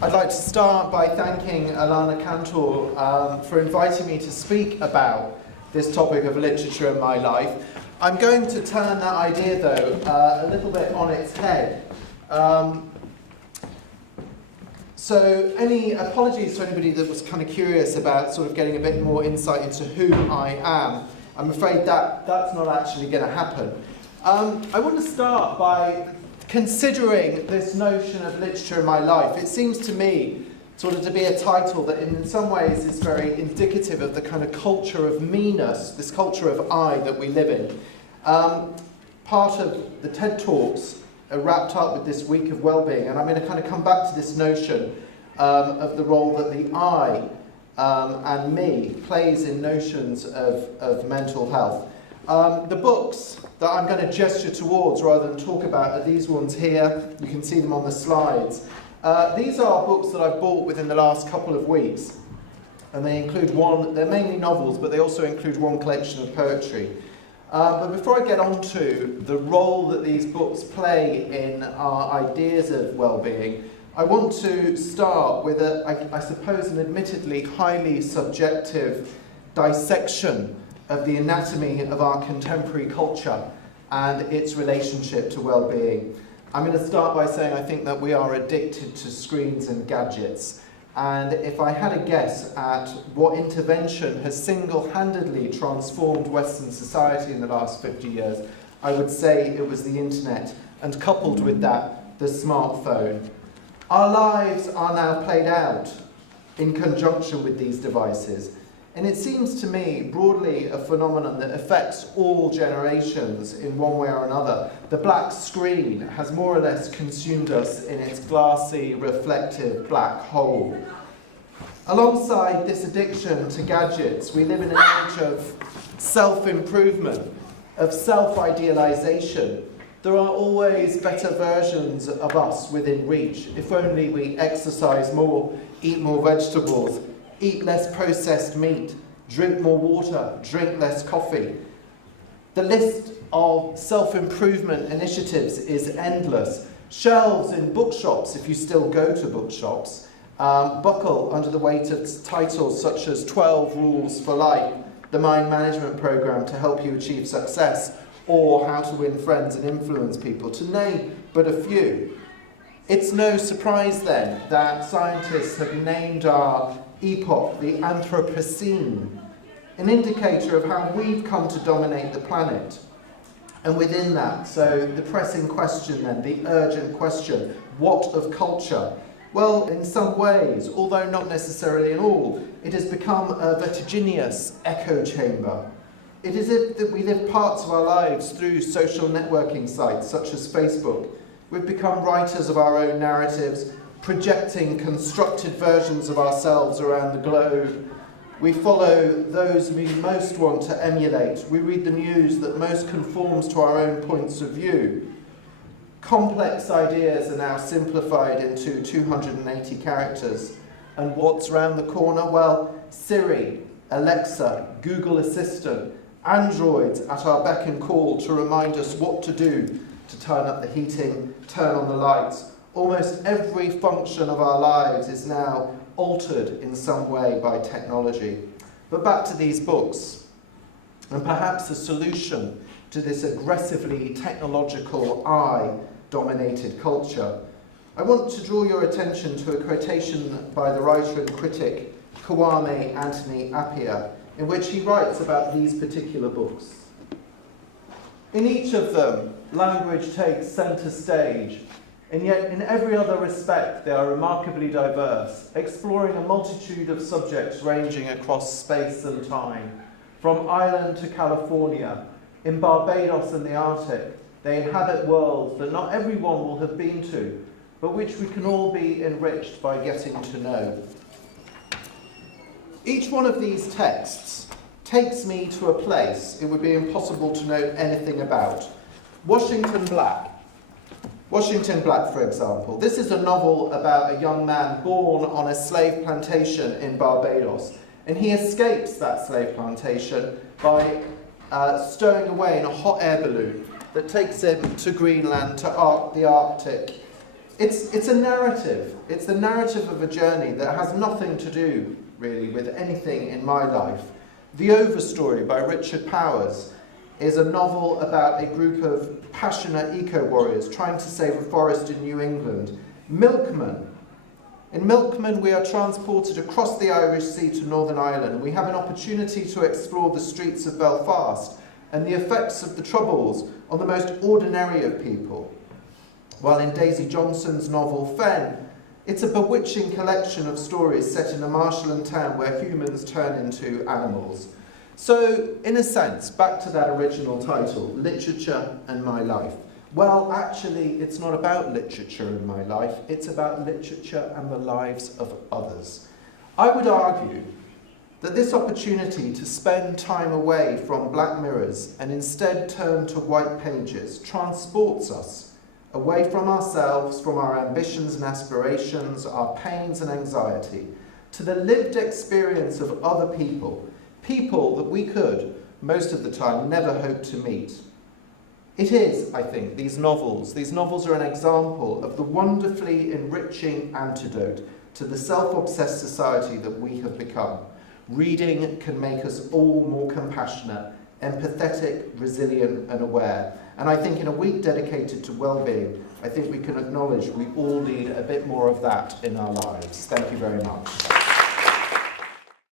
I'd like to start by thanking Alana Cantor for inviting me to speak about this topic of literature in my life. I'm going to turn that idea, though, a little bit on its head. So any apologies to anybody that was kind of curious about sort of getting a bit more insight into who I am. I'm afraid that's not actually going to happen. I want to start by considering this notion of literature in my life. It seems to me sort of to be a title that in some ways is very indicative of the kind of culture of me-ness, this culture of I that we live in. Part of the TED Talks are wrapped up with this week of Wellbeing, and I'm going to kind of come back to this notion of the role that the I and me plays in notions of mental health. The books that I'm going to gesture towards rather than talk about are these ones here. You can see them on the slides. These are books that I've bought within the last couple of weeks, and they include they're mainly novels, but they also include one collection of poetry. But before I get on to the role that these books play in our ideas of well-being, I want to start with I suppose, an admittedly highly subjective dissection of the anatomy of our contemporary culture and its relationship to well-being. I'm going to start by saying I think that we are addicted to screens and gadgets. And if I had a guess at what intervention has single-handedly transformed Western society in the last 50 years, I would say it was the internet, and coupled with that, the smartphone. Our lives are now played out in conjunction with these devices. And it seems to me broadly a phenomenon that affects all generations in one way or another. The black screen has more or less consumed us in its glassy, reflective black hole. Alongside this addiction to gadgets, we live in an age of self-improvement, of self-idealization. There are always better versions of us within reach. If only we exercise more, eat more vegetables, eat less processed meat, drink more water, drink less coffee. The list of self-improvement initiatives is endless. Shelves in bookshops, if you still go to bookshops, buckle under the weight of titles such as 12 Rules for Life, the Mind Management Program to help you achieve success, or How to Win Friends and Influence People, to name but a few. It's no surprise then that scientists have named our epoch the Anthropocene, an indicator of how we've come to dominate the planet. And within that, so the pressing question then, the urgent question, what of culture? Well, in some ways, although not necessarily in all, it has become a vertiginous echo chamber. It is as if that we live parts of our lives through social networking sites such as Facebook. We've become writers of our own narratives, projecting constructed versions of ourselves around the globe. We follow those we most want to emulate. We read the news that most conforms to our own points of view. Complex ideas are now simplified into 280 characters. And what's round the corner? Well, Siri, Alexa, Google Assistant, androids at our beck and call to remind us what to do to turn up the heating, turn on the lights. Almost every function of our lives is now altered in some way by technology. But back to these books, and perhaps a solution to this aggressively technological I-dominated culture. I want to draw your attention to a quotation by the writer and critic Kwame Anthony Appiah, in which he writes about these particular books. In each of them, language takes centre stage, and yet in every other respect they are remarkably diverse, exploring a multitude of subjects ranging across space and time. From Ireland to California, in Barbados and the Arctic, they inhabit worlds that not everyone will have been to, but which we can all be enriched by getting to know. Each one of these texts takes me to a place it would be impossible to know anything about. Washington Black, for example. This is a novel about a young man born on a slave plantation in Barbados, and he escapes that slave plantation by stowing away in a hot air balloon that takes him to Greenland, to the Arctic, It's a narrative. It's the narrative of a journey that has nothing to do, really, with anything in my life. The Overstory by Richard Powers is a novel about a group of passionate eco-warriors trying to save a forest in New England. Milkman. In Milkman, we are transported across the Irish Sea to Northern Ireland, and we have an opportunity to explore the streets of Belfast and the effects of the Troubles on the most ordinary of people. While in Daisy Johnson's novel Fen, it's a bewitching collection of stories set in a marshland town where humans turn into animals. So, in a sense, back to that original title, Literature and My Life. Well, actually, it's not about literature and my life, it's about literature and the lives of others. I would argue that this opportunity to spend time away from black mirrors and instead turn to white pages transports us away from ourselves, from our ambitions and aspirations, our pains and anxiety, to the lived experience of other people, people that we could, most of the time, never hope to meet. It is, I think, these novels are an example of the wonderfully enriching antidote to the self-obsessed society that we have become. Reading can make us all more compassionate, empathetic, resilient and aware. And I think in a week dedicated to well-being, I think we can acknowledge we all need a bit more of that in our lives. Thank you very much.